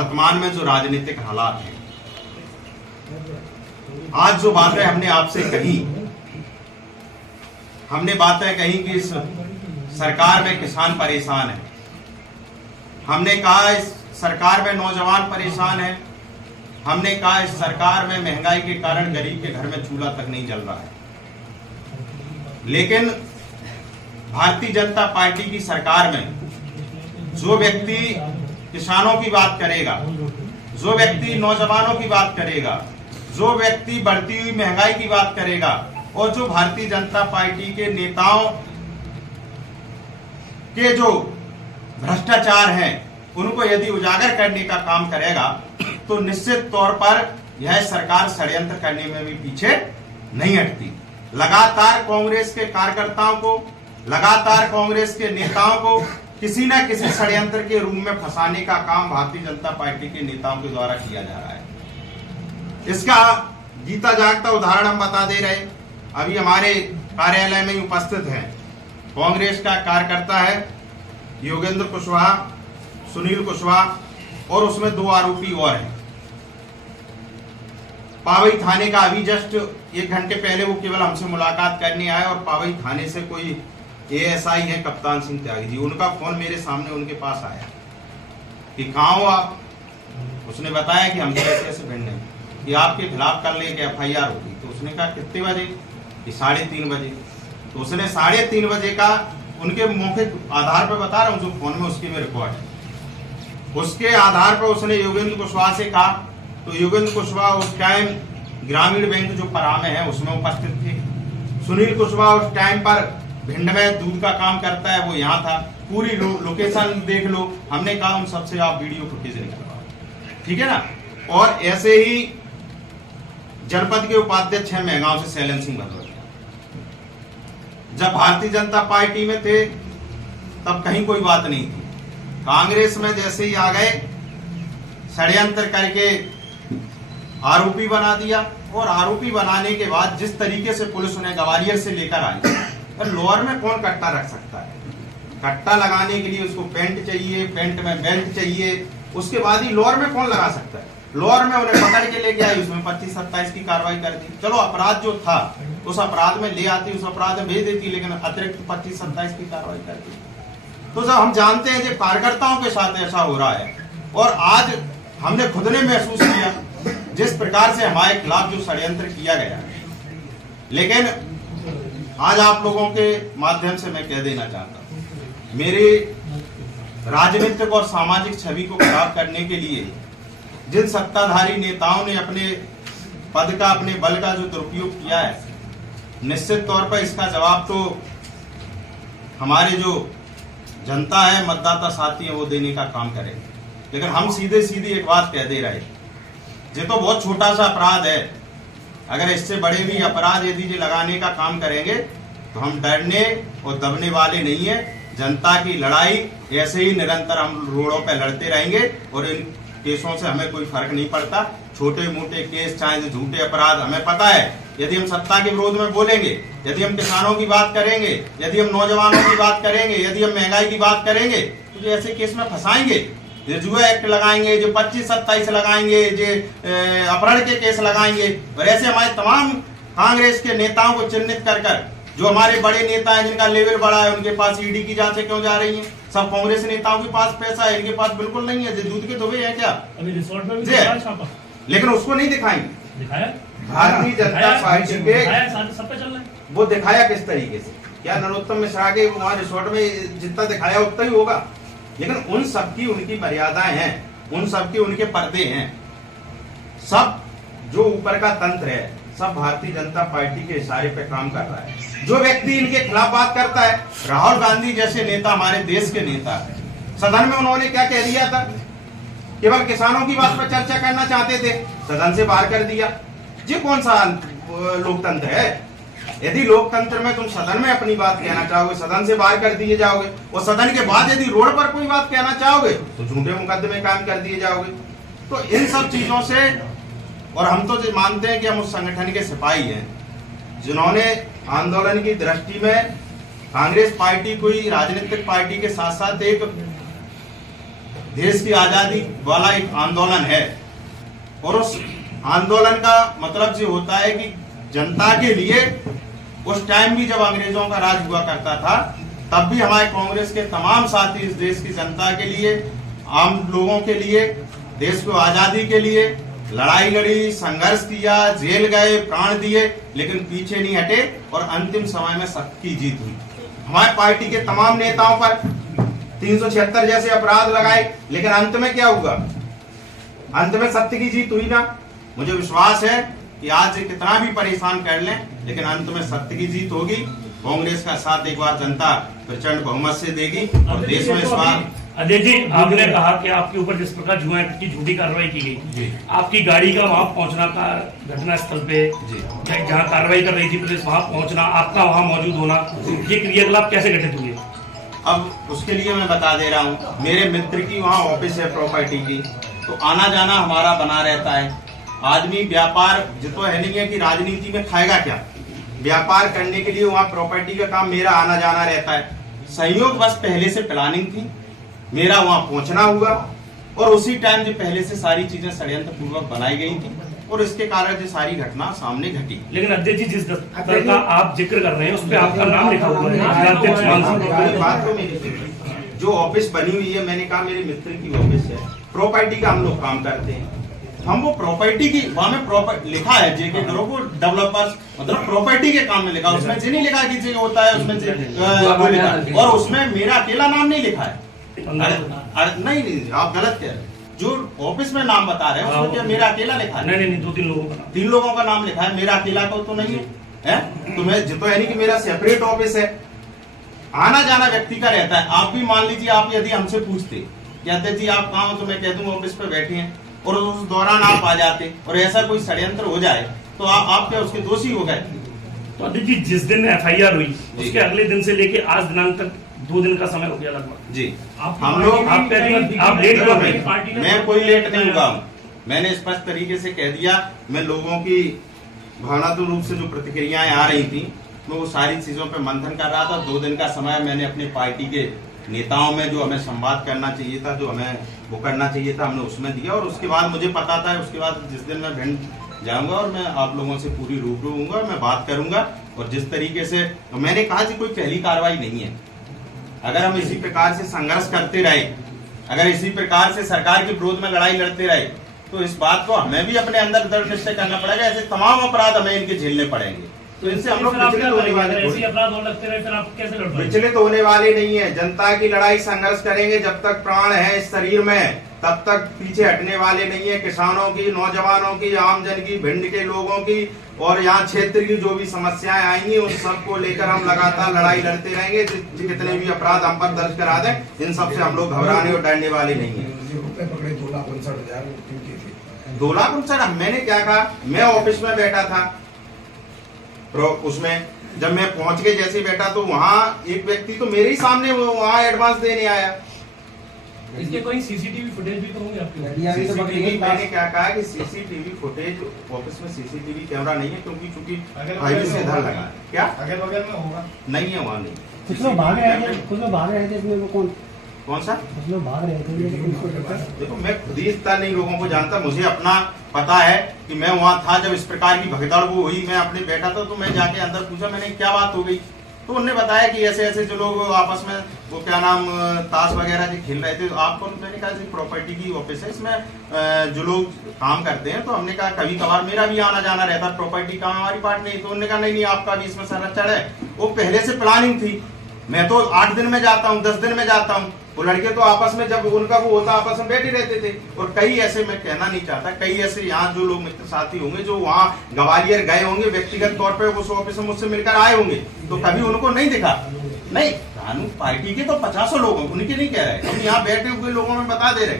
वर्तमान में जो राजनीतिक हालात हैं, आज जो बातें हमने आपसे कही, हमने बातें कही कि इस सरकार में किसान परेशान है, हमने कहा इस सरकार में नौजवान परेशान है, हमने कहा इस सरकार में महंगाई के कारण गरीब के घर में चूल्हा तक नहीं जल रहा है। लेकिन भारतीय जनता पार्टी की सरकार में जो व्यक्ति किसानों की बात करेगा, जो व्यक्ति नौजवानों की बात करेगा, जो व्यक्ति बढ़ती हुई महंगाई की बात करेगा और जो भारतीय जनता पार्टी के नेताओं के जो भ्रष्टाचार हैं उनको यदि उजागर करने का काम करेगा तो निश्चित तौर पर यह सरकार षड्यंत्र करने में भी पीछे नहीं हटती। लगातार कांग्रेस के कार्यकर्ताओं को, लगातार कांग्रेस के नेताओं को किसी न किसी षड्यंत्र के रूप में फंसाने का काम भारतीय जनता पार्टी के नेताओं के द्वारा किया जा रहा है। इसका जीता जागता उदाहरण हम बता दे रहे। अभी हमारे कार्यालय में उपस्थित हैं कांग्रेस का कार्यकर्ता है योगेंद्र कुशवाहा, सुनील कुशवाहा और उसमें 2 आरोपी और हैं। पावई थाने का अभी जस्ट 1 घंटे पहले वो केवल हमसे मुलाकात करने आए और पावई थाने से कोई एएसआई है कप्तान सिंह त्यागी जी, उनका फोन मेरे सामने उनके पास आया कि कहाँ हो आप। उसने बताया कि हम ऐसे ऐसे भिंड हैं कि आपके खिलाफ कल एक FIR होगी। तो उसने कहा कितने बजे? कि 3:30 बजे। तो उसने 3:30 बजे का उनके मौखिक आधार पर बता रहा हूँ, जो फोन में उसकी में रिकॉर्ड है, उसके आधार पर उसने योगेंद्र कुशवाहा से कहा। तो योगेंद्र कुशवाहा उस टाइम ग्रामीण बैंक जो परामे है उसमें उपस्थित थे। सुनील कुशवाहा उस टाइम पर भिंड में दूध का काम करता है, वो यहाँ था। पूरी लोकेशन देख लो। हमने कहा उन सबसे आप वीडियो फुटेज निकलवाओ, ठीक है ना। और ऐसे ही जनपद के उपाध्यक्ष हैं मेहगांव से शैलेंद्र सिंह भदौरिया, जब भारतीय जनता पार्टी में थे तब कहीं कोई बात नहीं थी। कांग्रेस में जैसे ही आ गए षड्यंत्र करके आरोपी बना दिया। और आरोपी बनाने के बाद जिस तरीके से पुलिस उन्हें ग्वालियर से लेकर आई, तो लोअर में कौन कट्टा रख सकता है? कट्टा लगाने के लिए उसको पेंट चाहिए, पेंट में बेल्ट चाहिए, उसके बाद ही लोअर में कौन लगा सकता है? लोअर में उन्हें पकड़ के लेके आई, उसमें 25-27 की कार्रवाई कर दी। चलो अपराध जो था उस अपराध में ले आती, उस अपराध में भेज देती, लेकिन अतिरिक्त 25-27 की कार्रवाई कर दी। तो जब हम जानते हैं कि कार्यकर्ताओं के साथ ऐसा हो रहा है, और आज हमने खुद ने महसूस किया जिस प्रकार से हमारे खिलाफ जो षड्यंत्र किया गया, लेकिन आज आप लोगों के माध्यम से मैं कह देना चाहता हूं, मेरी राजनीतिक और सामाजिक छवि को खराब करने के लिए जिन सत्ताधारी नेताओं ने अपने पद का, अपने बल का जो दुरुपयोग किया है, निश्चित तौर पर इसका जवाब तो हमारे जो जनता है, मतदाता साथी है, वो देने का काम करेंगे। लेकिन हम सीधे सीधे एक बात कह दे रहे, ये तो बहुत छोटा सा अपराध है, अगर इससे बड़े भी अपराध यदि ये लगाने का काम करेंगे तो हम डरने और दबने वाले नहीं है। जनता की लड़ाई ऐसे ही निरंतर हम रोडों पर लड़ते रहेंगे और इन केसों से हमें कोई फर्क नहीं पड़ता। छोटे मोटे केस, चाहे जो झूठे अपराध, हमें पता है यदि हम सत्ता के विरोध में बोलेंगे, यदि हम किसानों की बात करेंगे, यदि हम नौजवानों की बात करेंगे, यदि हम महंगाई की बात करेंगे, तो जो ऐसे केस में फंसाएंगे, जो जुआ एक्ट लगाएंगे, जो 25-27 लगाएंगे, जो अपहरण के केस लगाएंगे। और ऐसे हमारे तमाम कांग्रेस के नेताओं को चिन्हित कर कर, जो हमारे बड़े नेता हैं जिनका लेवल बड़ा है, उनके पास ईडी की जांचें क्यों जा रही हैं? सब कांग्रेस नेताओं के पास पैसा है, इनके पास बिल्कुल नहीं है। दूध के धोबे हैं क्या? अभी रिसोर्ट में भी लेकिन उसको नहीं दिखाएंगे। दिखाया भारतीय जनता पार्टी के सब पे चल रहा है। वो दिखाया किस तरीके से? क्या नरोत्तम मिश्रा के वहां रिसोर्ट में जितना दिखाया उतना ही होगा? लेकिन उन सबकी उनकी मर्यादाएं हैं, उन सबके उनके पर्दे हैं। सब जो ऊपर का तंत्र है, सब भारतीय जनता पार्टी के इशारे पे काम कर रहा है। जो व्यक्ति इनके खिलाफ बात करता है, राहुल गांधी जैसे नेता, हमारे देश के नेता, सदन में उन्होंने क्या कह दिया था? केवल किसानों की बात पर चर्चा करना चाहते थे, सदन से बाहर कर दिया। ये कौन सा लोकतंत्र है? यदि लोकतंत्र में तुम सदन में अपनी बात कहना चाहोगे, सदन से बाहर कर दिए जाओगे, और सदन के बाद यदि रोड पर कोई बात कहना चाहोगे तो झूठे मुकदमे कायम कर दिए जाओगे। तो इन सब चीजों से, और हम तो मानते हैं कि हम उस संगठन के सिपाही हैं जिन्होंने आंदोलन की दृष्टि में कांग्रेस पार्टी को ही राजनीतिक पार्टी के साथ साथ एक देश की आजादी वाला एक आंदोलन है और उस आंदोलन का मतलब ये होता है कि जनता के लिए उस टाइम भी जब अंग्रेजों का राज हुआ करता था तब भी हमारे कांग्रेस के तमाम साथी इस देश की जनता के लिए, आम लोगों के लिए, देश को आजादी के लिए लड़ाई लड़ी, संघर्ष किया, जेल गए, प्राण दिए, लेकिन पीछे नहीं हटे और अंतिम समय में सत्य की जीत हुई। हमारे पार्टी के तमाम नेताओं पर 376 जैसे अपराध लगाए, लेकिन अंत में क्या हुआ? अंत में सत्य की जीत हुई ना। मुझे विश्वास है कि आज कितना भी परेशान कर लें, लेकिन अंत में सत्य की जीत होगी। कांग्रेस का साथ एक बार जनता प्रचंड बहुमत से देगी और देश में इस बार। अजय जी, आपने कहा कि आपके ऊपर जिस प्रकार जुआ की झूठी कार्रवाई की गई, आपकी गाड़ी का वहां पहुंचना का घटना स्थल पे जहां कार्रवाई कर रही थी पुलिस, वहां पहुंचना, आपका वहां मौजूद होना, ये क्रियाकलाप कैसे घटित हुए? अब उसके लिए मैं बता दे रहा हूँ, मेरे मित्र की वहाँ ऑफिस है प्रॉपर्टी की, तो आना जाना हमारा बना रहता है। आदमी व्यापार जितो है नहीं है कि राजनीति में खाएगा क्या, व्यापार करने के लिए वहाँ प्रॉपर्टी का काम मेरा आना जाना रहता है। संयोग बस पहले से प्लानिंग थी, मेरा वहाँ पहुंचना हुआ और उसी टाइम जो पहले से सारी चीजें षड्यंत्र पूर्वक बनाई गई थी और इसके कारण जो सारी घटना सामने घटी। लेकिन अध्यक्ष जी, जिस दफ्तर का आप जिक्र कर रहे हैं उस पर आपका नाम लिखा हुआ है, जिलाध्यक्ष मानसिंह। बात तो मेरी जो ऑफिस बनी हुई है, मैंने कहा मेरे मित्र की ऑफिस है, प्रॉपर्टी का हम लोग काम करते हैं, हम वो प्रॉपर्टी की वहां में प्रॉपर्टी लिखा है जेके ग्रुप डेवलपर्स, मतलब प्रॉपर्टी के काम में लिखा, उसमें जी नहीं लिखा कि जी होता है उसमें वो लिखा, और उसमें मेरा अकेला नाम नहीं लिखा है। नहीं, आप गलत कह रहे हैं। जो ऑफिस में नाम बता रहे हैं उसमें क्या मेरा अकेला लिखा है? नहीं, 2-3 लोगों का, 3 लोगों का नाम लिखा है, मेरा अकेला को तो नहीं है। तो मैं जितो यानी कि मेरा सेपरेट ऑफिस है, आना जाना व्यक्ति का रहता है। आप भी मान लीजिए, आप यदि हमसे पूछते कहते जी आप कहाँ हो, तो मैं कह दूंगा ऑफिस पे बैठे हैं, और उस दौरान आप आ जाते और ऐसा कोई षड्यंत्र हो जाए तो आप क्या उसके दोषी हो गए? तो अध्यक्ष जी, जिस दिन FIR हुई उसके अगले दिन से लेके आज दिनांक तक 2 दिन का समय हो गया लगभग जी। हम लोग आप लेट हो गए। मैं कोई लेट नहीं हुआ हूँ, मैंने स्पष्ट तरीके से कह दिया। मैं लोगों की भावनात्मक रूप से जो प्रतिक्रियाएं आ रही थी, मैं वो सारी चीजों पे मंथन कर रहा था। 2 दिन का समय मैंने अपनी पार्टी के नेताओं में जो हमें संवाद करना चाहिए था, जो हमें वो करना चाहिए था, हमने उसमें दिया। और उसके बाद मुझे पता था उसके बाद जिस दिन मैं भिंड जाऊंगा और मैं आप लोगों से पूरी रूबरू हूंगा, मैं बात करूंगा। और जिस तरीके से मैंने कहा कि कोई पहली कार्रवाई नहीं है, अगर हम इसी प्रकार से संघर्ष करते रहे, अगर इसी प्रकार से सरकार के विरोध में लड़ाई लड़ते रहे, तो इस बात को हमें भी अपने अंदर दृढ़ निश्चय करना पड़ेगा। ऐसे तमाम अपराध हमें इनके झेलने पड़ेंगे, तो इनसे हम लोग विचलित होने वाले नहीं है। जनता की लड़ाई संघर्ष करेंगे जब तक प्राण है इस शरीर में, तब तक पीछे हटने वाले नहीं है। किसानों की, नौजवानों की, आमजन की, भिंड के लोगों की और यहाँ क्षेत्र की जो भी समस्याएं आएंगी उन सबको लेकर हम लगातार लड़ाई लड़ते रहेंगे। कितने भी अपराध हम पर दर्ज करा दें, इन सबसे हम लोग घबराने और डरने वाले नहीं है। 2,59,000 मैंने क्या कहा, मैं ऑफिस में बैठा था, उसमें जब मैं पहुंच के जैसे बैठा तो वहाँ एक व्यक्ति तो मेरे ही सामने वहाँ एडवांस देने आया। इसके कोई सीसीटीवी फुटेज भी तो होंगे आपके? सीसीटीवी मैंने क्या कहा कि सीसीटीवी फुटेज ऑफिस में सीसीटीवी कैमरा नहीं है, क्योंकि चूंकि हाईवे से इधर लगा है। क्या अगल बगल में होगा? नहीं है, वहाँ नहीं। कुछ लोग भाग रहे थे इसमें, वो कौन सा? कुछ लोग भाग रहे थे। देखो, मैं खुद ही इतना नहीं लोगों को जानता, मुझे अपना पता है कि मैं वहाँ था जब इस प्रकार की भगदड़ वो हुई। मैं अपने बैठा था तो मैं जाके अंदर पूछा, मैंने क्या बात हो गई, तो उन्होंने बताया कि ऐसे ऐसे जो लोग आपस में वो क्या नाम ताश वगैरह जो खेल रहे थे। तो आपको मैंने कहा प्रॉपर्टी की ऑफिस है, इसमें जो लोग काम करते हैं, तो हमने कहा कभी कभार मेरा भी आना जाना रहता, प्रॉपर्टी का हमारी पार्ट नहीं। तो उन्होंने कहा नहीं आपका भी इसमें संरक्षण है। वो पहले से प्लानिंग थी, मैं तो 8 दिन में जाता हूँ, 10 दिन में जाता हूँ, वो लड़के तो आपस में जब उनका वो होता आपस में बैठे रहते थे। और कई ऐसे, मैं कहना नहीं चाहता, कई ऐसे यहाँ जो लोग मित्र साथी होंगे जो वहाँ ग्वालियर गए होंगे, व्यक्तिगत तौर पे उस ऑफिस में मुझसे मिलकर आए होंगे, तो कभी उनको नहीं दिखा। नहीं, कानून पार्टी के तो 50 लोग होंगे, उनके नहीं कह रहे, हम यहाँ बैठे हुए लोगों में बता दे रहे।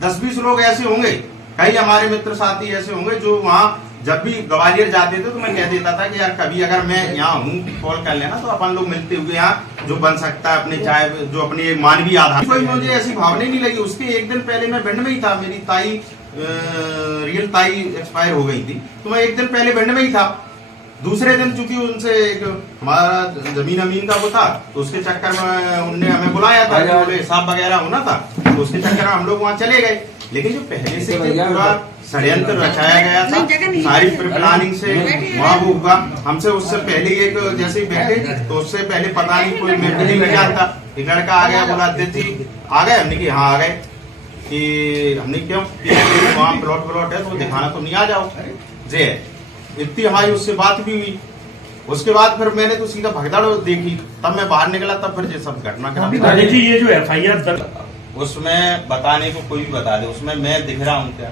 10-20 लोग ऐसे होंगे, कई हमारे मित्र साथी ऐसे होंगे जो वहाँ जब भी ग्वालियर जाते थे तो मैं कह देता था कि यार कभी अगर मैं यहाँ हूँ कॉल कर लेना, तो अपन लोग मिलते हुए यहाँ जो बन सकता है अपने चाहे जो अपने मानवीय आधार। कोई मुझे ऐसी भावना नहीं लगी। उसके 1 दिन पहले मैं भिंड में ही था, मेरी ताई रियल ताई एक्सपायर हो गई थी, तो मैं 1 दिन पहले भिंड में ही था। दूसरे दिन चूंकि उनसे एक हमारा जमीन अमीन का वो था, तो उसके चक्कर में उनने हमें बुलाया था, बोले हिसाब वगैरह होना था, तो उसके चक्कर में हम लोग वहाँ चले गए। लेकिन जो पहले से पूरा षड्यंत्र रचाया गया था, सारी प्लानिंग से वहाँ वो हुआ। हमसे उससे पहले एक जैसे ही बैठे तो उससे पहले पता नहीं कोई मेरे नहीं गया था, एक लड़का आ गया, बोला अध्यक्ष जी आ गए। हमने कि हाँ आ गए। कि हमने क्यों, वहाँ प्लॉट है तो दिखाना तो नहीं, आ जाओ जे। इतनी हमारी उससे बात भी हुई। उसके बाद फिर मैंने तो सीधा भगदड़ देखी, तब मैं बाहर निकला, तब फिर ये सब घटना देखिए ये जो FIR दर्ज, उसमें बताने को कोई भी बता दे, उसमें मैं दिख रहा हूँ क्या?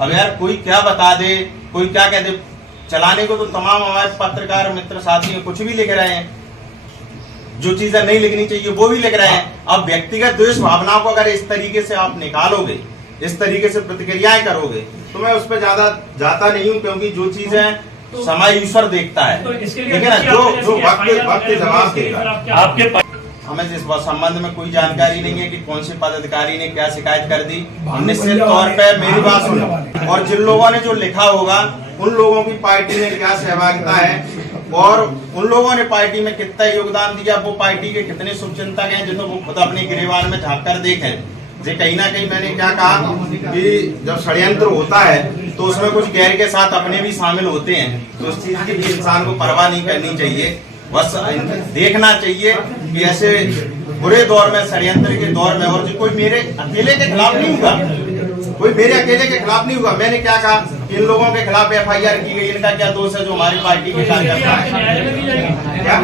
अब यार कोई क्या बता दे, कोई क्या कह दे, चलाने को तो तमाम हमारे पत्रकार मित्र साथी कुछ भी लिख रहे हैं, जो चीजें नहीं लिखनी चाहिए वो भी लिख रहे हैं। अब व्यक्तिगत द्वेष भावनाओं को अगर इस तरीके से आप निकालोगे, इस तरीके से प्रतिक्रियाएं करोगे, तो मैं उस पर ज्यादा जाता नहीं हूँ, क्योंकि जो चीजें समय ईश्वर देखता है, लेकिन जो वक्त जवाब देगा। आपके हमें इस संबंध में कोई जानकारी नहीं है कि कौन से पदाधिकारी ने क्या शिकायत कर दी। निश्चित तौर पे मेरी बात सुनो, और जिन लोगों ने जो लिखा होगा उन लोगों की पार्टी में क्या सहभागिता है और उन लोगों ने पार्टी में कितना योगदान दिया, वो पार्टी के कितने शुभचिंतक हैं जिन्होंने वो खुद अपने गिरेबान में झांक कर देखें। जे कहीं ना कहीं मैंने क्या कहा कि जब षड्यंत्र होता है तो उसमें कुछ गैर के साथ अपने भी शामिल होते हैं, तो उस चीज की भी इंसान को परवाह नहीं करनी चाहिए। बस देखना चाहिए कि ऐसे बुरे दौर में, षड्यंत्र के दौर में, और कोई मेरे अकेले के खिलाफ नहीं होगा, कोई मेरे अकेले के खिलाफ नहीं होगा। मैंने क्या कहा, इन लोगों के खिलाफ FIR की गई, इनका क्या दोष है जो हमारी पार्टी के कार्यकर्ता है? क्या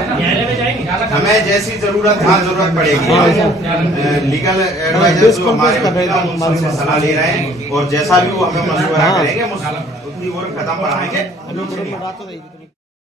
हमें जैसी जरूरत, हाँ जरूरत पड़ेगी, लीगल एडवाइजर जो हमारे उनसे सलाह ले रहे हैं, और जैसा भी वो हमें मशवरा करेंगे उसकी ओर कदम बढ़ाएंगे।